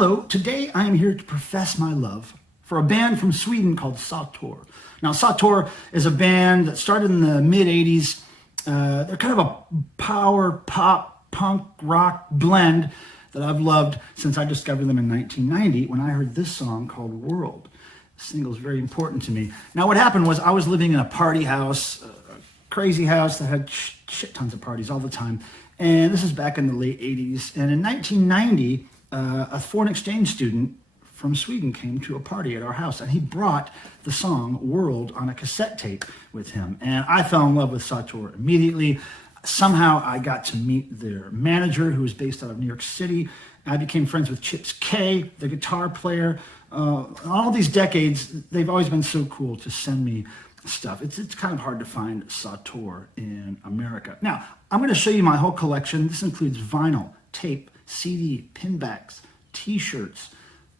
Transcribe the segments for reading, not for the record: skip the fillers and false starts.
Hello, today I am here to profess my love for a band from Sweden called SATOR. Now, SATOR is a band that started in the mid-'80s. They're kind of a power, pop, punk, rock blend that I've loved since I discovered them in 1990 when I heard this song called World. The single is very important to me. Now, what happened was I was living in a party house, a crazy house that had shit tons of parties all the time. And this is back in the late 80s. And in 1990, a foreign exchange student from Sweden came to a party at our house, and he brought the song World on a cassette tape with him. And I fell in love with SATOR immediately. Somehow I got to meet their manager, who was based out of New York City. I became friends with Chips K, the guitar player. All these decades, they've always been so cool to send me stuff. It's kind of hard to find SATOR in America. Now, I'm going to show you my whole collection. This includes vinyl, tape, CD, pinbacks, t-shirts,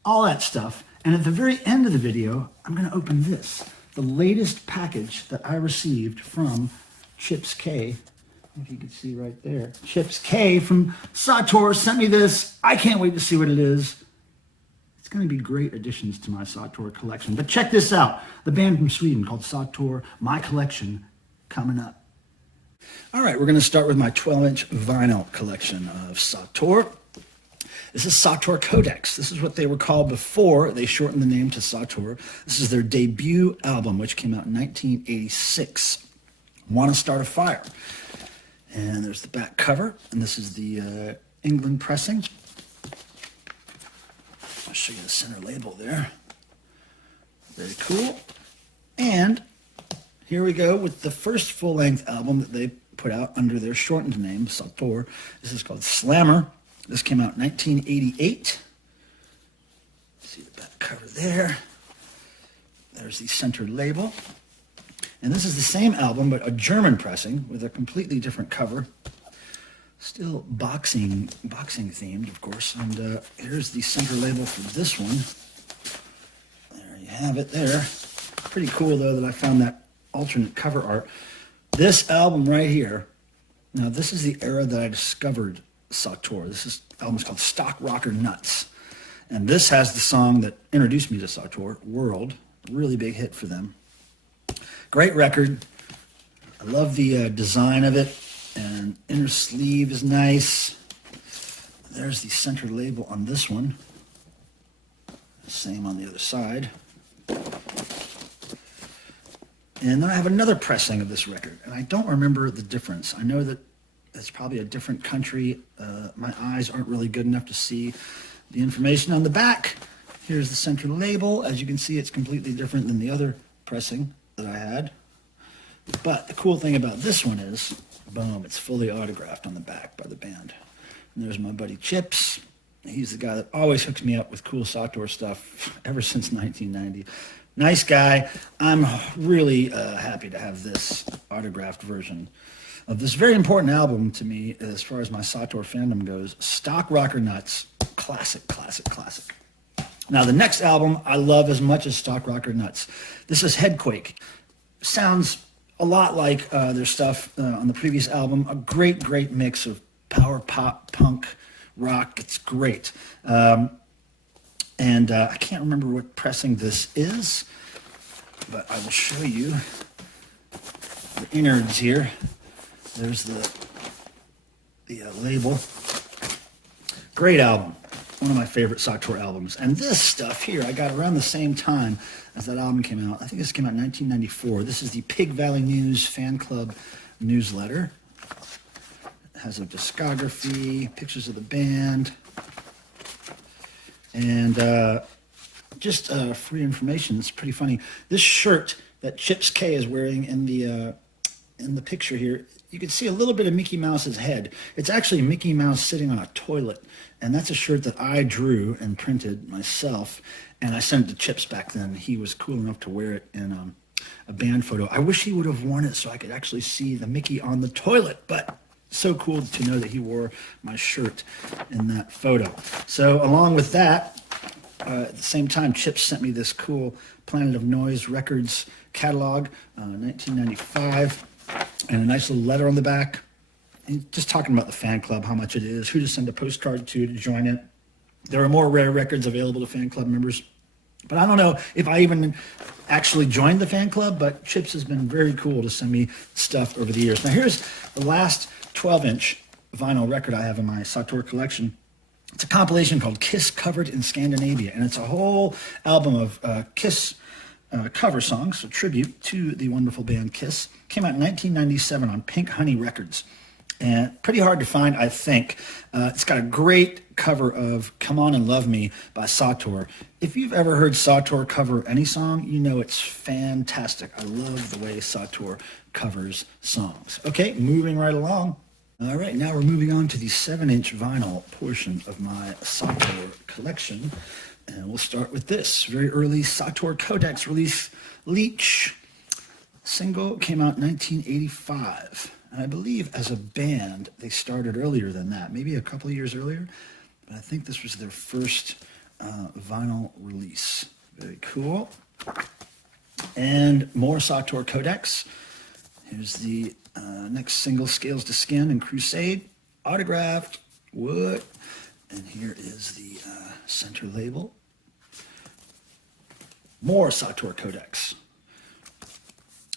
all that stuff. And at the very end of the video, I'm going to open this, the latest package that I received from Chips K. If you can see right there. Chips K from SATOR sent me this. I can't wait to see what it is. It's going to be great additions to my SATOR collection. But check this out. The band from Sweden called SATOR, my collection, coming up. All right, we're going to start with my 12-inch vinyl collection of SATOR. This is SATOR Codex. This is what they were called before they shortened the name to SATOR. This is their debut album, which came out in 1986. Wanna Start a Fire. And there's the back cover, and this is the England pressing. I'll show you the center label there. Very cool. And here we go with the first full-length album that they put out under their shortened name, SATOR. This is called Slammer. This came out in 1988. See the back cover there. There's the center label. And this is the same album, but a German pressing with a completely different cover. Still boxing themed, of course. And here's the center label for this one. There you have it there. Pretty cool, though, that I found that alternate cover art. This album right here, now this is the era that I discovered SATOR. This album is called Stock Rocker Nuts. And this has the song that introduced me to SATOR, World. Really big hit for them. Great record. I love the design of it. And inner sleeve is nice. There's the center label on this one. Same on the other side. And then I have another pressing of this record, and I don't remember the difference. I know that it's probably a different country. My eyes aren't really good enough to see the information on the back. Here's the center label. As you can see, it's completely different than the other pressing that I had. But the cool thing about this one is, boom, it's fully autographed on the back by the band. And there's my buddy Chips. He's the guy that always hooks me up with cool SATOR stuff ever since 1990. Nice guy. I'm really happy to have this autographed version of this very important album to me as far as my SATOR fandom goes. Stock Rocker Nuts. Classic, classic, classic. Now, the next album I love as much as Stock Rocker Nuts. This is Headquake. Sounds a lot like their stuff on the previous album. A great, great mix of power, pop, punk, rock. It's great. And I can't remember what pressing this is, but I will show you the innards here. There's the label. Great album. One of my favorite SATOR albums. And this stuff here I got around the same time as that album came out. I think this came out in 1994. This is the Pig Valley News fan club newsletter. It has a discography, pictures of the band, and just free information. It's pretty funny. This shirt that Chips K is wearing in the picture here, you can see a little bit of Mickey Mouse's head. It's actually Mickey Mouse sitting on a toilet, and that's a shirt that I drew and printed myself, and I sent it to Chips back then. He was cool enough to wear it in a band photo. I wish he would have worn it so I could actually see the Mickey on the toilet, but so cool to know that he wore my shirt in that photo. So along with that, at the same time, Chips sent me this cool Planet of Noise Records catalog, 1995, and a nice little letter on the back. Just talking about the fan club, how much it is, who to send a postcard to join it. There are more rare records available to fan club members. But I don't know if I even actually joined the fan club, but Chips has been very cool to send me stuff over the years. Now here's the last 12-inch vinyl record I have in my SATOR collection. It's a compilation called Kiss Covered in Scandinavia, and it's a whole album of Kiss cover songs, a tribute to the wonderful band Kiss. Came out in 1997 on Pink Honey Records. And pretty hard to find, I think. It's got a great cover of Come On and Love Me by SATOR. If you've ever heard SATOR cover any song, you know it's fantastic. I love the way SATOR covers songs. Okay, moving right along. All right, now we're moving on to the 7-inch vinyl portion of my SATOR collection. And we'll start with this very early SATOR Codex release, Leech. Single came out in 1985. And I believe as a band, they started earlier than that, maybe a couple of years earlier. But I think this was their first vinyl release. Very cool. And more SATOR Codex. Here's the next single, Scales to Skin and Crusade. Autographed. What? And here is the center label. More SATOR Codex.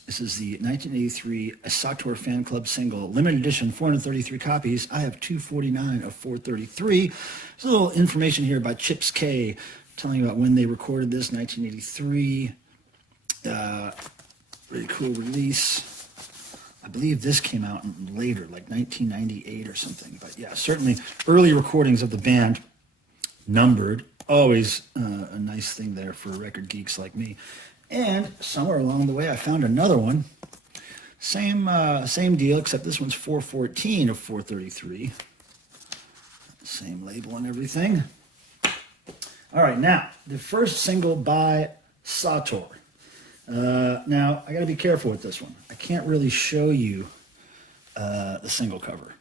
This is the 1983 SATOR Fan Club single, limited edition, 433 copies. I have 249 of 433. There's a little information here about Chips K, telling you about when they recorded this, 1983. Really cool release. I believe this came out later, like 1998 or something. But yeah, certainly early recordings of the band, numbered. Always a nice thing there for record geeks like me. And somewhere along the way, I found another one. Same deal, except this one's 414 of 433. Same label and everything. All right, now, the first single by SATOR. Now, I got to be careful with this one. I can't really show you the single cover.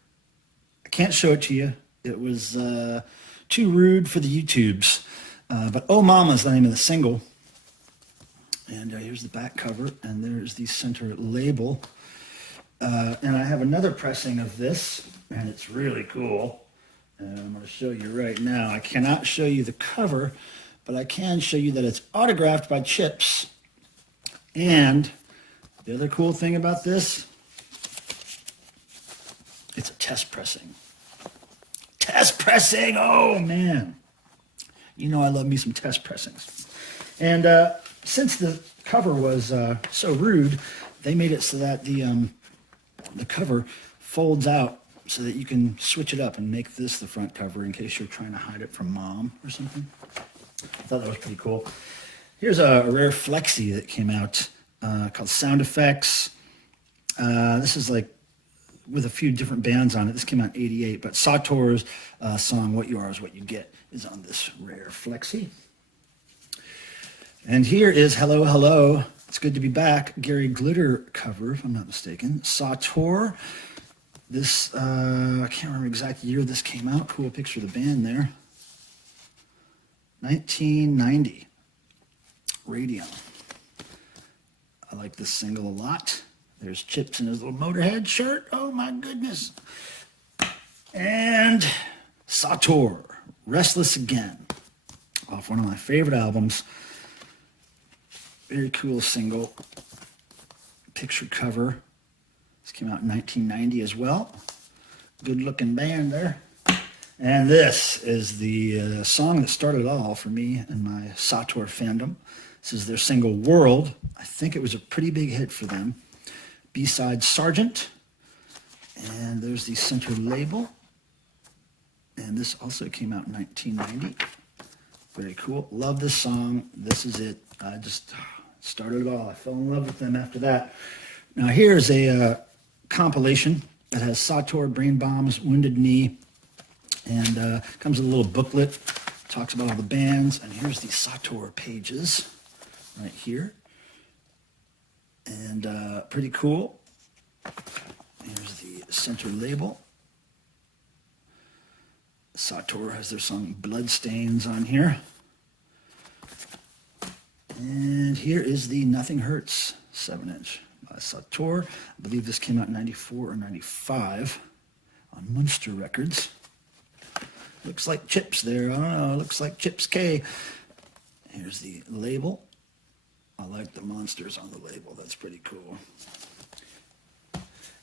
I can't show it to you. It was too rude for the YouTubes. But Oh Mama is the name of the single. And here's the back cover, and there's the center label. And I have another pressing of this, and it's really cool. And I'm going to show you right now. I cannot show you the cover, but I can show you that it's autographed by Chips. And the other cool thing about this, it's a test pressing. Test pressing! Oh, man. You know I love me some test pressings. And since the cover was so rude, they made it so that the cover folds out so that you can switch it up and make this the front cover in case you're trying to hide it from mom or something. I thought that was pretty cool. Here's a rare flexi that came out called Sound Effects. This is like with a few different bands on it. This came out in '88, but SATOR's song What You Are Is What You Get is on this rare flexi. And here is Hello, Hello. It's good to be back. Gary Glitter cover, if I'm not mistaken. SATOR. This, I can't remember exact year this came out. Cool picture of the band there. 1990. Radio. I like this single a lot. There's Chips in his little Motorhead shirt. Oh my goodness. And SATOR, Restless Again. Off one of my favorite albums. Very cool single. Picture cover. This came out in 1990 as well. Good looking band there. And this is the song that started it all for me and my SATOR fandom. This is their single World. I think it was a pretty big hit for them. B-side Sergeant. And there's the center label. And this also came out in 1990. Very cool. Love this song. This is it. I just started it all. I fell in love with them after that. Now here's a compilation that has SATOR, Brain Bombs, Wounded Knee, and comes with a little booklet. Talks about all the bands. And here's the SATOR pages right here. And pretty cool. Here's the center label. SATOR has their song Bloodstains on here. And here is the Nothing Hurts 7-inch by SATOR. I believe this came out in 94 or 95 on Munster Records. Looks like Chips there. I don't know. Looks like Chips K. Here's the label. I like the monsters on the label. That's pretty cool.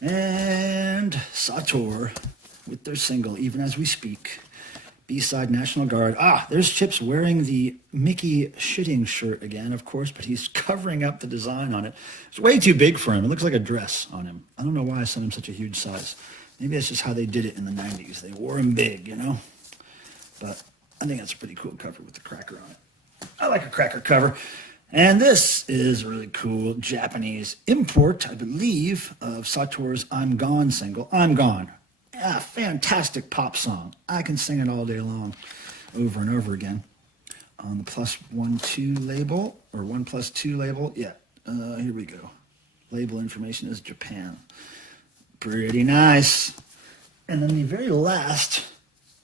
And SATOR with their single, Even As We Speak. B-side National Guard. There's Chips wearing the Mickey shitting shirt again, of course, but he's covering up the design on it. It's way too big for him. It looks like a dress on him. I don't know why I sent him such a huge size. Maybe that's just how they did it in the 90s. They wore him big, you know? But I think that's a pretty cool cover with the cracker on it. I like a cracker cover. And this is a really cool Japanese import, I believe, of SATOR's I'm Gone single. I'm Gone. Yeah, fantastic pop song. I can sing it all day long, over and over again. On the +1-2 label, or 1+2 label. Yeah, here we go. Label information is Japan. Pretty nice. And then the very last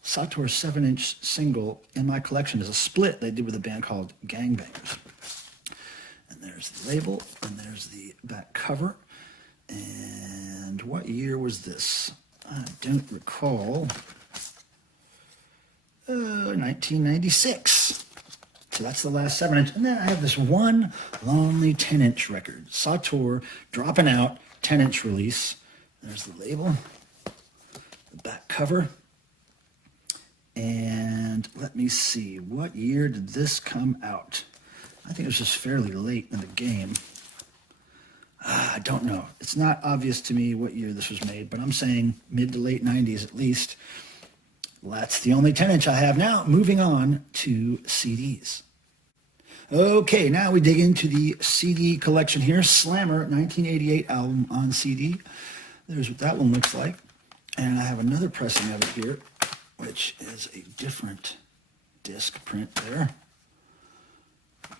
SATOR 7-inch single in my collection is a split they did with a band called Gangbangers. And there's the label, and there's the back cover. And what year was this? I don't recall. 1996. So that's the last 7-inch. And then I have this one lonely 10-inch record. SATOR dropping out, 10-inch release. There's the label, the back cover. And let me see, what year did this come out? I think it was just fairly late in the game. I don't know. It's not obvious to me what year this was made, but I'm saying mid to late 90s at least. That's the only 10-inch I have now. Moving on to CDs. Okay, now we dig into the CD collection here. Slammer 1988 album on CD. There's what that one looks like. And I have another pressing of it here, which is a different disc print there.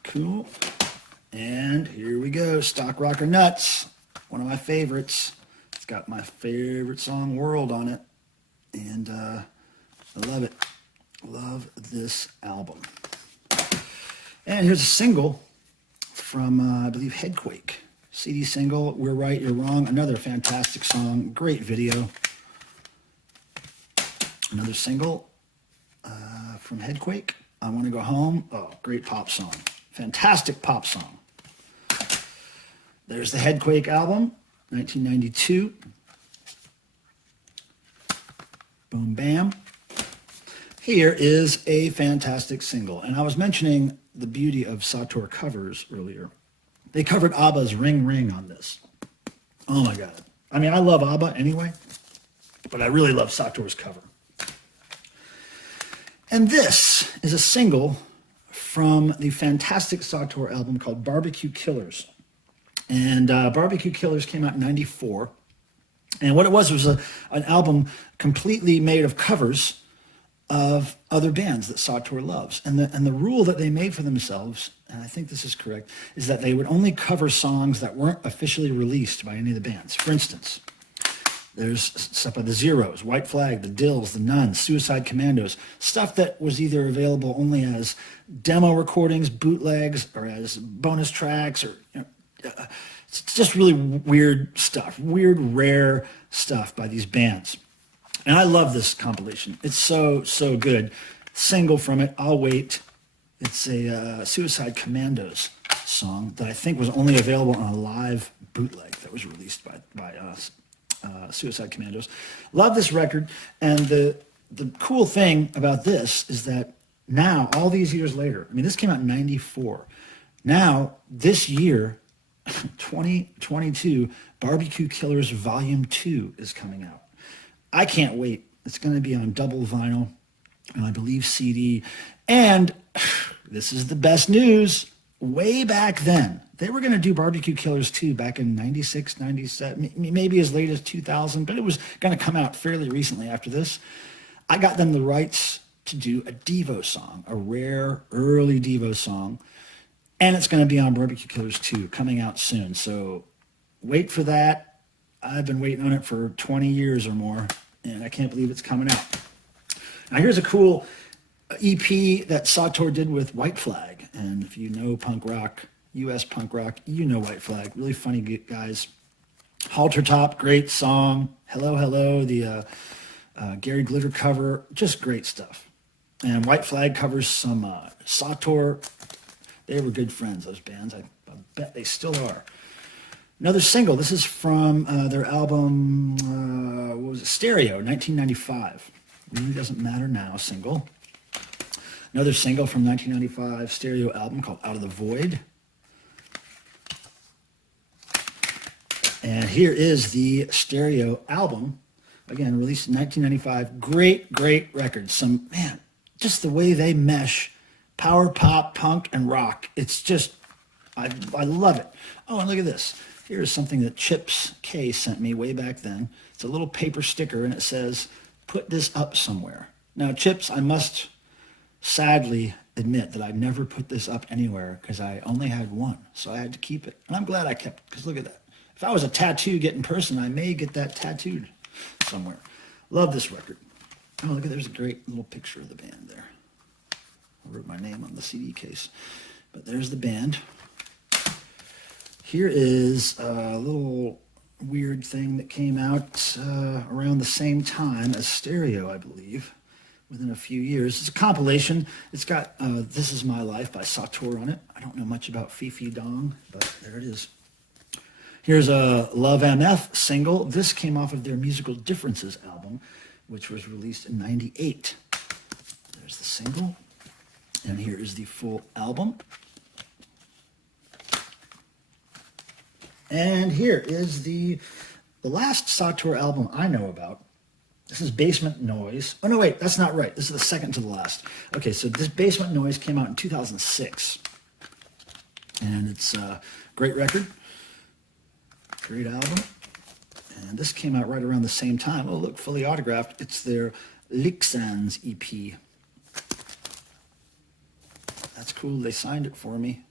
Cool. And here we go, Stock Rocker Nuts, one of my favorites. It's got my favorite song, World, on it. And I love it. Love this album. And here's a single from, I believe, Headquake. CD single, We're Right, You're Wrong. Another fantastic song, great video. Another single from Headquake, I Want to Go Home. Oh, great pop song. Fantastic pop song. There's the Headquake album, 1992. Boom, bam. Here is a fantastic single. And I was mentioning the beauty of SATOR covers earlier. They covered ABBA's Ring Ring on this. Oh my God. I mean, I love ABBA anyway, but I really love SATOR's cover. And this is a single from the fantastic SATOR album called Barbecue Killers. And Barbecue Killers came out in 94. And what it was an album completely made of covers of other bands that SATOR loves. And the rule that they made for themselves, and I think this is correct, is that they would only cover songs that weren't officially released by any of the bands. For instance, there's stuff by the Zeros, White Flag, the Dills, the Nuns, Suicide Commandos, stuff that was either available only as demo recordings, bootlegs, or as bonus tracks, or it's just really weird stuff, weird, rare stuff by these bands. And I love this compilation. It's so, so good. Single from it, I'll Wait. It's a Suicide Commandos song that I think was only available on a live bootleg that was released by us. Suicide Commandos. Love this record, and the cool thing about this is that now, all these years later, I mean, this came out in 94. Now, this year, 2022, Barbecue Killers Volume 2 is coming out. I can't wait. It's going to be on double vinyl, and I believe CD. And this is the best news. Way back then, they were going to do Barbecue Killers 2 back in 96, 97, maybe as late as 2000, but it was going to come out fairly recently after this. I got them the rights to do a Devo song, a rare early Devo song, and it's going to be on Barbecue Killers 2 coming out soon. So wait for that. I've been waiting on it for 20 years or more, and I can't believe it's coming out. Now here's a cool EP that SATOR did with White Flag. And if you know punk rock, U.S. punk rock, you know White Flag. Really funny guys. Halter Top, great song. Hello, Hello, the Gary Glitter cover, just great stuff. And White Flag covers some SATOR. They were good friends, those bands. I bet they still are. Another single. This is from their album, what was it? Stereo, 1995. Really Doesn't Matter Now single. Another single from 1995 Stereo album called Out of the Void. And here is the Stereo album, again, released in 1995. Great, great records. Some, man, just the way they mesh power, pop, punk, and rock. It's just, I love it. Oh, and look at this. Here's something that Chips K sent me way back then. It's a little paper sticker, and it says, put this up somewhere. Now, Chips, I must sadly admit that I never put this up anywhere because I only had one, so I had to keep it. And I'm glad I kept it, because look at that. If I was a tattoo getting person, I may get that tattooed somewhere. Love this record. Oh, look at, there's a great little picture of the band there. I wrote my name on the CD case. But there's the band. Here is a little weird thing that came out around the same time as Stereo, I believe, within a few years. It's a compilation. It's got This Is My Life by SATOR on it. I don't know much about Fifi Dong, but there it is. Here's a Love MF single. This came off of their Musical Differences album, which was released in 98. There's the single. And here is the full album. And here is the last SATOR album I know about. This is Basement Noise. Oh, no, wait, that's not right. This is the second to the last. Okay, so this Basement Noise came out in 2006. And it's a great record. Great album. And this came out right around the same time. Oh, look, fully autographed. It's their Lixans EP. That's cool. They signed it for me.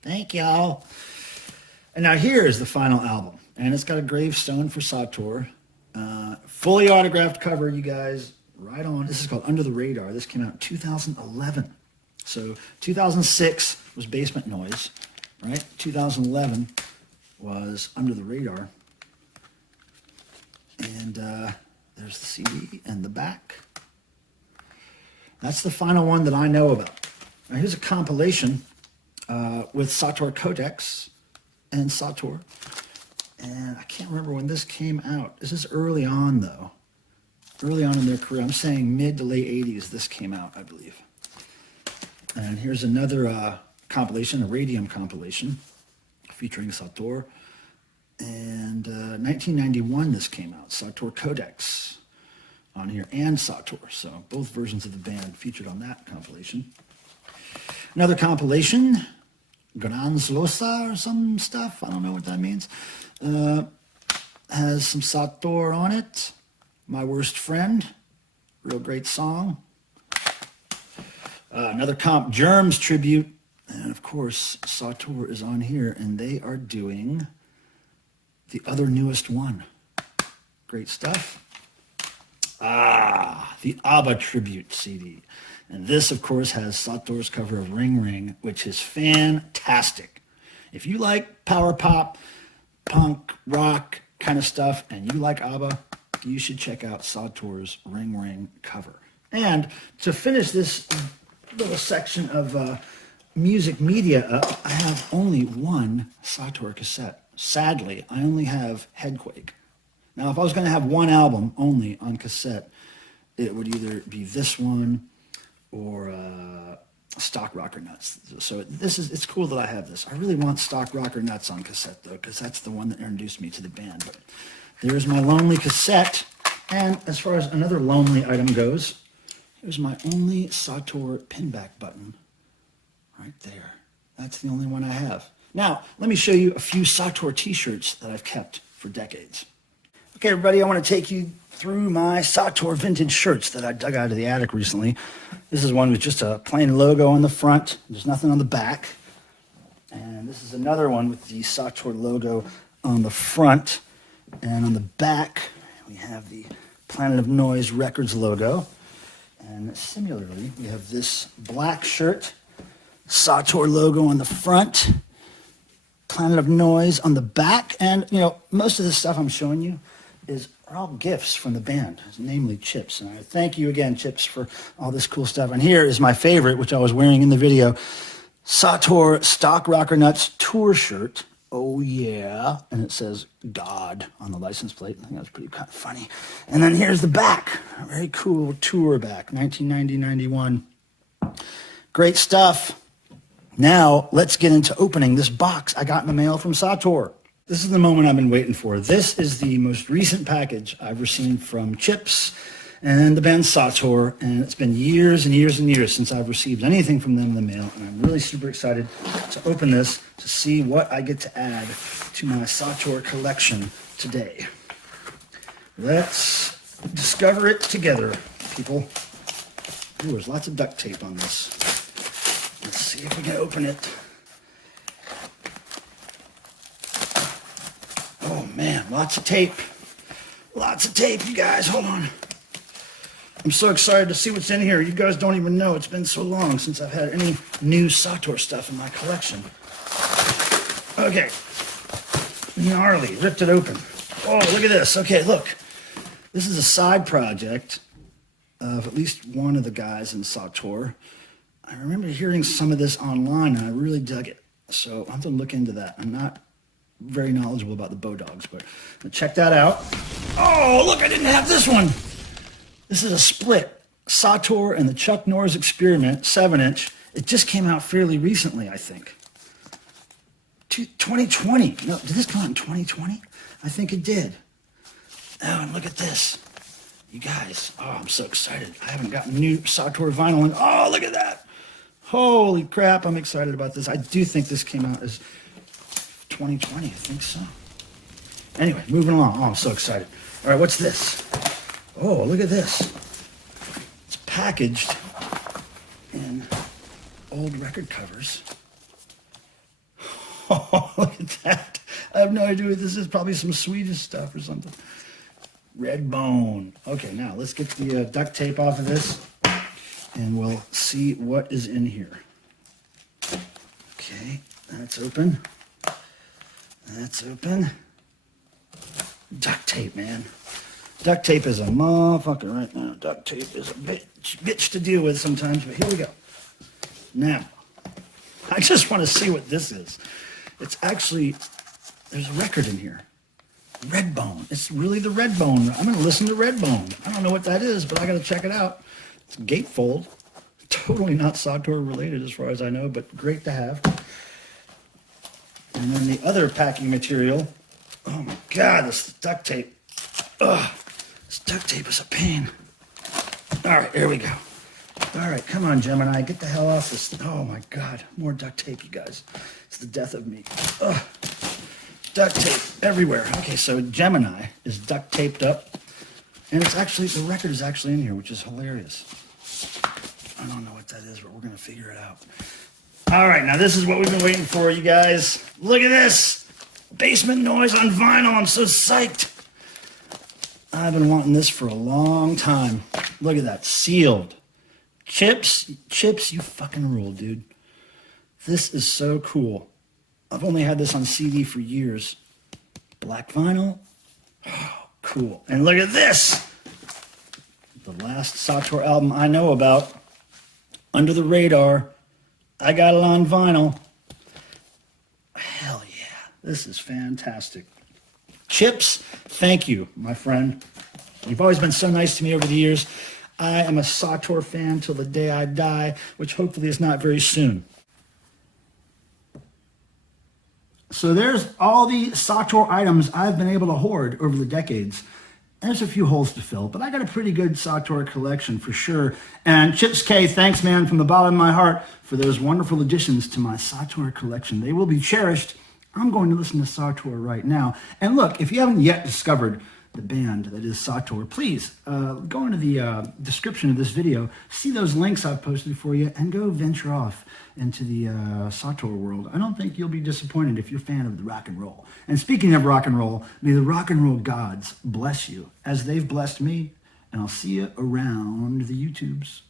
Thank y'all. And now here is the final album. And it's got a gravestone for SATOR. Fully autographed cover, you guys. Right on. This is called Under the Radar. This came out in 2011. So 2006 was Basement Noise, right? 2011 was Under the Radar. And there's the CD and the back. That's the final one that I know about. Now here's a compilation with SATOR Codex and SATOR. And I can't remember when this came out. This is early on, though. Early on in their career. I'm saying mid to late 80s this came out, I believe. And here's another compilation, a Radium compilation, featuring SATOR. And 1991 this came out, SATOR Codex on here, and SATOR. So both versions of the band featured on that compilation. Another compilation, Granzlosa or some stuff, I don't know what that means. Has some SATOR on it. My Worst Friend, real great song. Another comp, Germs Tribute. And of course, SATOR is on here, and they are doing the other newest one. Great stuff. The Abba Tribute CD. And this, of course, has SATOR's cover of Ring Ring, which is fantastic. If you like power pop, punk, rock kind of stuff, and you like ABBA, you should check out SATOR's Ring Ring cover. And to finish this little section of music media up, I have only one SATOR cassette. Sadly, I only have Headquake. Now, if I was going to have one album only on cassette, it would either be this one or Stock Rocker Nuts. So it's cool that I have this. I really want Stock Rocker Nuts on cassette, though, because that's the one that introduced me to the band. But there's my lonely cassette. And as far as another lonely item goes, here's my only SATOR pinback button right there. That's the only one I have. Now, let me show you a few SATOR t-shirts that I've kept for decades. Okay, everybody, I want to take you through my SATOR vintage shirts that I dug out of the attic recently. This is one with just a plain logo on the front. There's nothing on the back. And this is another one with the SATOR logo on the front. And on the back, we have the Planet of Noise Records logo. And similarly, we have this black shirt, SATOR logo on the front, Planet of Noise on the back. And, you know, most of the stuff I'm showing you is are all gifts from the band, namely Chips. And I thank you again, Chips, for all this cool stuff. And here is my favorite, which I was wearing in the video, SATOR Stock Rocker Nuts tour shirt. Oh yeah. And it says God on the license plate. I think that's pretty kind of funny. And then here's the back. A very cool tour back, 1990-91. Great stuff. Now let's get into opening this box I got in the mail from SATOR. This is the moment I've been waiting for. This is the most recent package I've received from Chips and the band SATOR, and it's been years and years and years since I've received anything from them in the mail, and I'm really super excited to open this to see what I get to add to my SATOR collection today. Let's discover it together, people. Ooh, there's lots of duct tape on this. Let's see if we can open it. Oh man, lots of tape. Lots of tape, you guys. Hold on. I'm so excited to see what's in here. You guys don't even know. It's been so long since I've had any new SATOR stuff in my collection. Okay. Gnarly. Ripped it open. Oh, look at this. Okay, look. This is a side project of at least one of the guys in SATOR. I remember hearing some of this online, and I really dug it. So I'm going to look into that. I'm not very knowledgeable about the Bow-Dogs, but check that out. Oh, look, I didn't have this one. This is a split. SATOR and the Chuck Norris Experiment 7-inch. It just came out fairly recently, I think. 2020. No, did this come out in 2020? I think it did. Oh, and look at this. You guys, oh, I'm so excited. I haven't gotten new SATOR vinyl in, oh, look at that. Holy crap, I'm excited about this. I do think this came out as 2020, I think so. Anyway, moving along. Oh, I'm so excited. All right, what's this? Oh, look at this. It's packaged in old record covers. Oh, look at that. I have no idea what this is. Probably some Swedish stuff or something. Red Bone. Okay, now let's get the duct tape off of this, and we'll see what is in here. Okay, that's open. That's open. Duct tape, man. Duct tape is a motherfucker right now. Duct tape is a bitch to deal with sometimes, but here we go. Now, I just want to see what this is. It's actually, there's a record in here. Redbone. It's really the Redbone. I'm going to listen to Redbone. I don't know what that is, but I got to check it out. It's gatefold. Totally not SATOR related as far as I know, but great to have. And then the other packing material. Oh my God, this duct tape. Ugh, this duct tape is a pain. All right, here we go. All right, come on, Gemini, get the hell off this. Oh my God, more duct tape, you guys. It's the death of me. Ugh. Duct tape everywhere. Okay, so Gemini is duct taped up, and it's actually, the record is actually in here, which is hilarious. I don't know what that is, but we're gonna figure it out. All right, now this is what we've been waiting for, you guys. Look at this. Basement Noise on vinyl. I'm so psyched. I've been wanting this for a long time. Look at that, sealed. Chips, you fucking rule, dude. This is so cool. I've only had this on CD for years. Black vinyl. Oh, cool. And look at this. The last SATOR album I know about. Under the Radar. I got it on vinyl. Hell yeah. This is fantastic. Chips, thank you, my friend. You've always been so nice to me over the years. I am a SATOR fan till the day I die, which hopefully is not very soon. So there's all the SATOR items I've been able to hoard over the decades. There's a few holes to fill, but I got a pretty good SATOR collection for sure. And Chips K, thanks, man, from the bottom of my heart for those wonderful additions to my SATOR collection. They will be cherished. I'm going to listen to SATOR right now. And look, if you haven't yet discovered the band that is SATOR, please go into the description of this video, see those links I've posted for you, and go venture off into the SATOR world. I don't think you'll be disappointed if you're a fan of the rock and roll. And speaking of rock and roll, may the rock and roll gods bless you as they've blessed me, and I'll see you around the YouTubes.